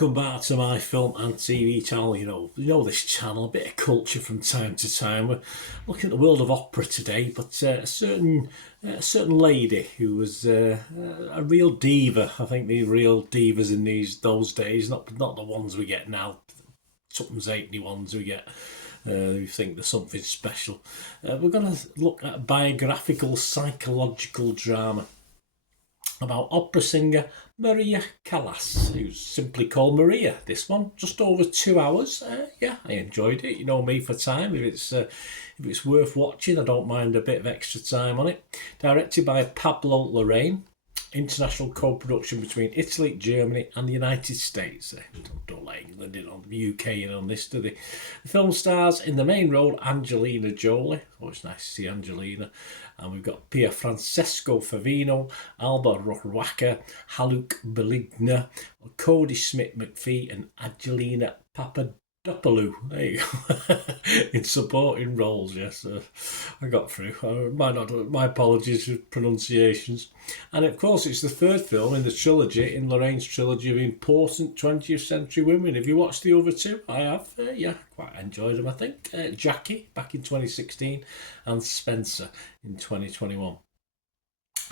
welcome back to my film and TV channel. You know this channel, a bit of culture from time to time. We're looking at the world of opera today, but a certain lady who was a real diva. I think the real divas in those days, not the ones we get now, tuppence halfpenny ones we get. Who think there's something special. We're going to look at a biographical psychological drama about opera singer Maria Callas, who's simply called Maria. This one, just over 2 hours. I enjoyed it. You know me for time. If it's worth watching, I don't mind a bit of extra time on it. Directed by Pablo Larraín. International co-production between Italy, Germany and the United States. Don't let England in on the UK in on this, do they? The film stars in the main role Angelina Jolie. Oh, it's nice to see Angelina. And we've got Pier Francesco Favino, Alba Rohrwacher, Haluk Beligna, Cody Smith-McPhee and Angelina Papadopoulou. There you go. In supporting roles, yes. I got through. My apologies for pronunciations. And of course, it's the third film in the trilogy, in Larraín's trilogy of important 20th century women. Have you watched the other two? I have. Quite enjoyed them, I think. Jackie, back in 2016, and Spencer in 2021.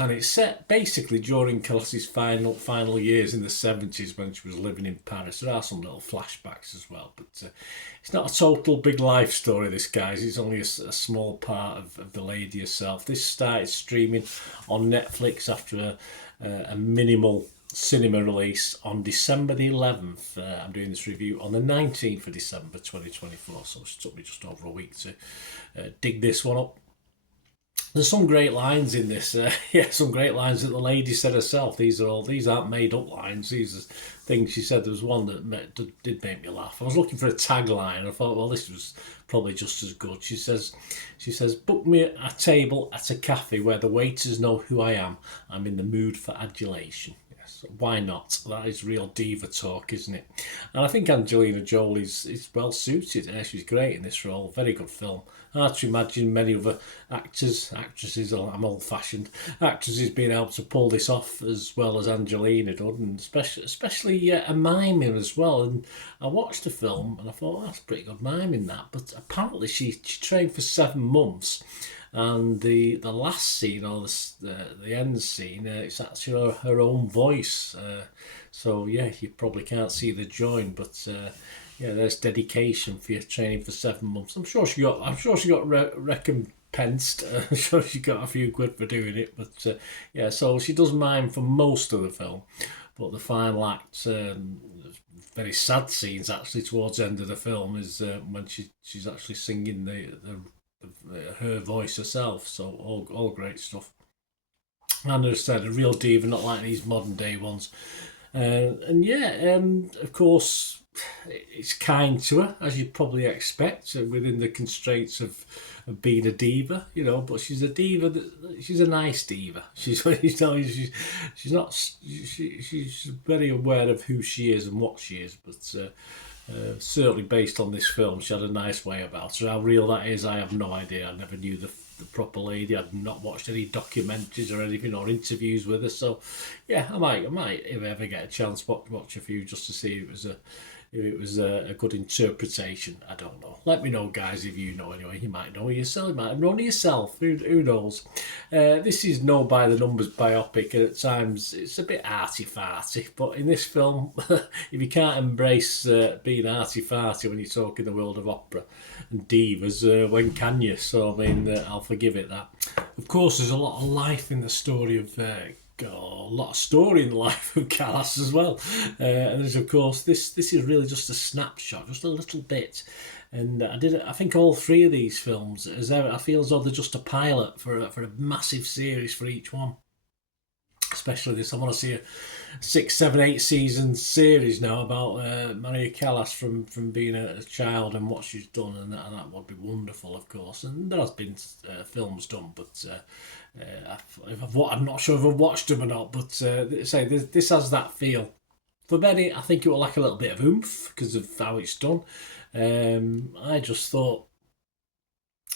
And it's set basically during Callas's final years in the 70s when she was living in Paris. There are some little flashbacks as well, but it's not a total big life story, this, guys. It's only a small part of the lady herself. This started streaming on Netflix after a minimal cinema release on December the 11th. I'm doing this review on the 19th of December 2024, so it took me just over a week to dig this one up. There's some great lines in this. Some great lines that the lady said herself. These aren't made up lines. These are things she said. There was one that did make me laugh. I was looking for a tagline. I thought, well, this was probably just as good. She says, book me a table at a cafe where the waiters know who I am. I'm in the mood for adulation. Yes, why not? That is real diva talk, isn't it? And I think Angelina Jolie is well suited. She's great in this role. Very good film. Hard to imagine many other actresses, I'm old-fashioned, actresses being able to pull this off as well as Angelina did, and especially a miming as well. And I watched the film and I thought, that's pretty good miming that. But apparently she trained for 7 months. And the last scene, or the end scene, it's actually her own voice. So you probably can't see the join, but there's dedication for your training for 7 months. I'm sure she got recompensed. I'm sure she got a few quid for doing it. But so she does mime for most of the film, but the final act, very sad scenes actually towards the end of the film, is when she's actually singing her voice herself. So all great stuff. And as I said, a real diva, not like these modern day ones. Of course, it's kind to her, as you'd probably expect, within the constraints of being a diva, but she's a diva. She's a nice diva. She's very aware of who she is and what she is, but certainly based on this film, she had a nice way about her. How real that is, I have no idea. I never knew the proper lady. I've not watched any documentaries or anything or interviews with her. So, I might if I ever get a chance watch a few just to see if it was a good interpretation. I don't know. Let me know, guys, if you know. Anyway, you might know yourself. You might have known yourself. Who knows? This is no by the numbers biopic, and at times it's a bit arty-farty. But in this film, if you can't embrace being arty-farty when you're talking the world of opera and divas, when can you? So, I mean, I'll forgive it that. Of course, there's a lot of life in the story of a lot of story in the life of Callas as well. And there's, of course, this is really just a snapshot, just a little bit. And I think all 3 of these films, I feel as though they're just a pilot for a massive series for each one. Especially this, I want to see a 6, 7, 8 season series now about Maria Callas from being a child and what she's done, and that would be wonderful, of course. And there has been films done, but I'm not sure if I've watched them or not. But this has that feel. For many, I think it will lack a little bit of oomph because of how it's done. I just thought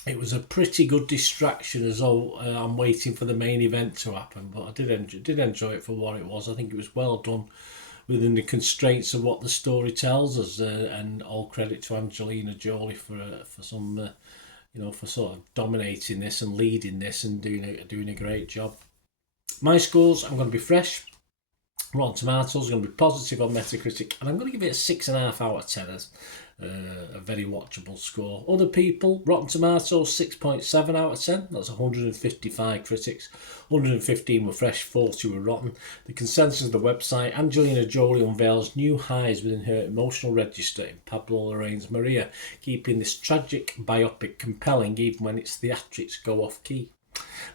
it was a pretty good distraction, as though I'm waiting for the main event to happen. But I did enjoy it for what it was. I think it was well done within the constraints of what the story tells us. And all credit to Angelina Jolie for some, for sort of dominating this and leading this and doing a great job. My scores, I'm going to be fresh. Rotten Tomatoes, going to be positive on Metacritic, and I'm going to give it a 6.5 out of 10 as a very watchable score. Other people, Rotten Tomatoes, 6.7 out of 10. That's 155 critics. 115 were fresh, 40 were rotten. The consensus of the website, Angelina Jolie unveils new highs within her emotional register in Pablo Larraín's Maria, keeping this tragic biopic compelling even when its theatrics go off-key.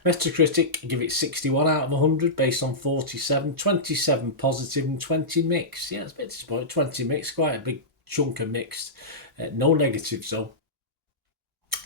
Metacritic give it 61 out of 100 based on 47, 27 positive and 20 mixed. Yeah, it's a bit disappointing. 20 mixed, quite a big chunk of mixed. No negatives though.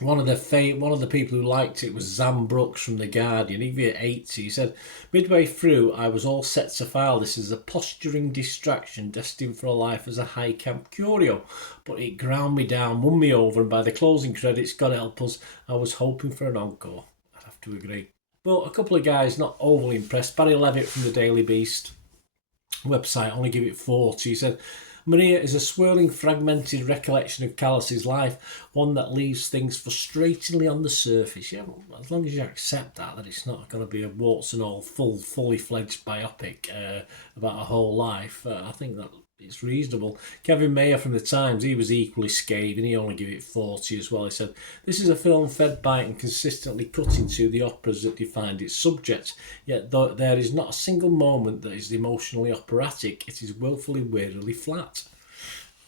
One of the people who liked it was Zam Brooks from The Guardian. He gave it 80. He said, midway through, I was all set to file this as a posturing distraction destined for a life as a high camp curio. But it ground me down, won me over, and by the closing credits, God help us, I was hoping for an encore. I'd have to agree. But a couple of guys not overly impressed. Barry Levitt from the Daily Beast website only give it 40. He said, Maria is a swirling, fragmented recollection of Callas's life, one that leaves things frustratingly on the surface. Yeah, well, as long as you accept that it's not going to be a warts and all fully fledged biopic about a whole life, I think that it's reasonable. Kevin Mayer from The Times, he was equally scathing. He only gave it 40 as well. He said, this is a film fed by and consistently cutting to the operas that defined its subject, yet though there is not a single moment that is emotionally operatic, it is willfully wearily flat.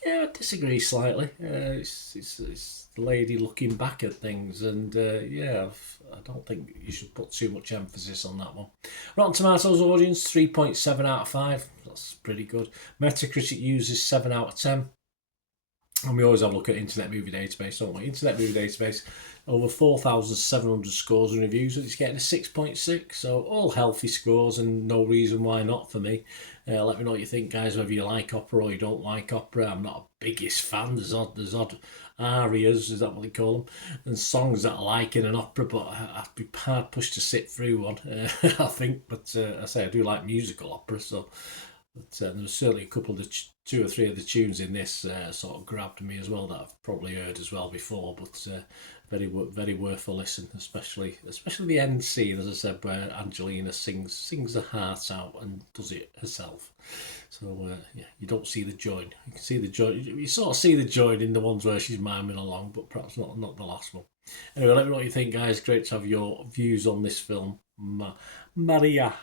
Yeah, I disagree slightly. It's the lady looking back at things, and I don't think you should put too much emphasis on that one. Rotten Tomatoes audience, 3.7 out of 5. That's pretty good. Metacritic uses 7 out of 10. And we always have a look at Internet Movie Database, don't we? Internet Movie Database, over 4,700 scores and reviews, and it's getting a 6.6. So all healthy scores and no reason why not for me. Let me know what you think, guys, whether you like opera or you don't like opera. I'm not a biggest fan. There's odd arias, is that what they call them, and songs that I like in an opera, but I'd be hard pushed to sit through one, I think. But I say I do like musical opera, so... But there was certainly a couple of two or three of the tunes in this sort of grabbed me as well that I've probably heard as well before. But very worth a listen, especially the end scene, as I said, where Angelina sings the heart out and does it herself. So you don't see the join. You can see the join. You sort of see the join in the ones where she's miming along, but perhaps not the last one. Anyway, let me know what you think, guys. Great to have your views on this film, Maria.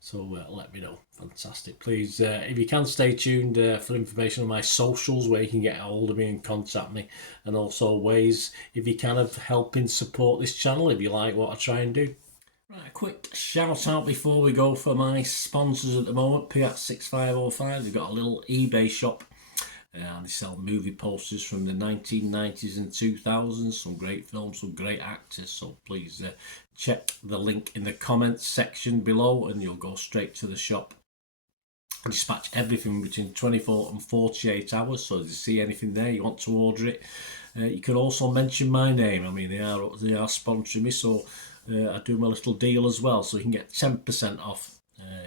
So let me know. Fantastic. Please, if you can, stay tuned for information on my socials where you can get a hold of me and contact me, and also ways, if you can, of helping support this channel if you like what I try and do. Right, a quick shout out before we go for my sponsors at the moment. Piat 6505, they've got a little eBay shop. And they sell movie posters from the 1990s and 2000s, some great films, some great actors, so please check the link in the comments section below and you'll go straight to the shop. I dispatch everything between 24 and 48 hours, so if you see anything there, you want to order it, you can also mention my name. I mean, they are sponsoring me, so I do my little deal as well, so you can get 10% off.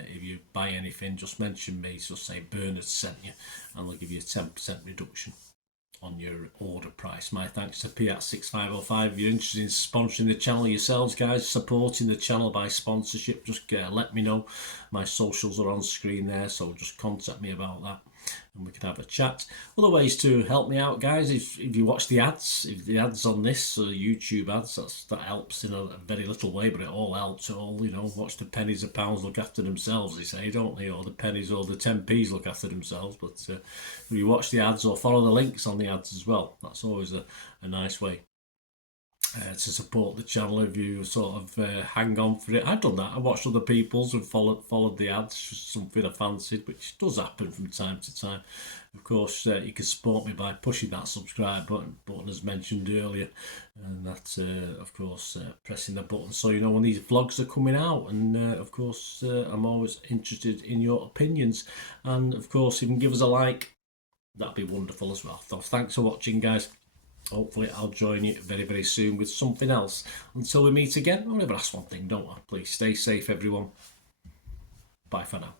If you buy anything, just mention me, so say Bernard sent you, and they'll give you a 10% reduction on your order price. My thanks to Piat 6505. If you're interested in sponsoring the channel yourselves, guys, supporting the channel by sponsorship, just let me know. My socials are on screen there, so just contact me about that and we can have a chat. Other ways to help me out, guys, if you watch the ads, if the ads on this YouTube ads, that helps in a very little way, but it all helps. Watch the pennies and pounds look after themselves, they say, don't they? Or the pennies or the 10p's look after themselves. But if you watch the ads or follow the links on the ads as well, that's always a nice way to support the channel. If you sort of hang on for it, I've done that. I watched other people's and followed the ads, something I fancied, which does happen from time to time. Of course, you can support me by pushing that subscribe button as mentioned earlier, and that's of course pressing the button so you know when these vlogs are coming out. And of course I'm always interested in your opinions, and of course if you can give us a like, that'd be wonderful as well. So thanks for watching, guys. Hopefully I'll join you very, very soon with something else. Until we meet again, I'll never ask one thing, don't I? Please stay safe, everyone. Bye for now.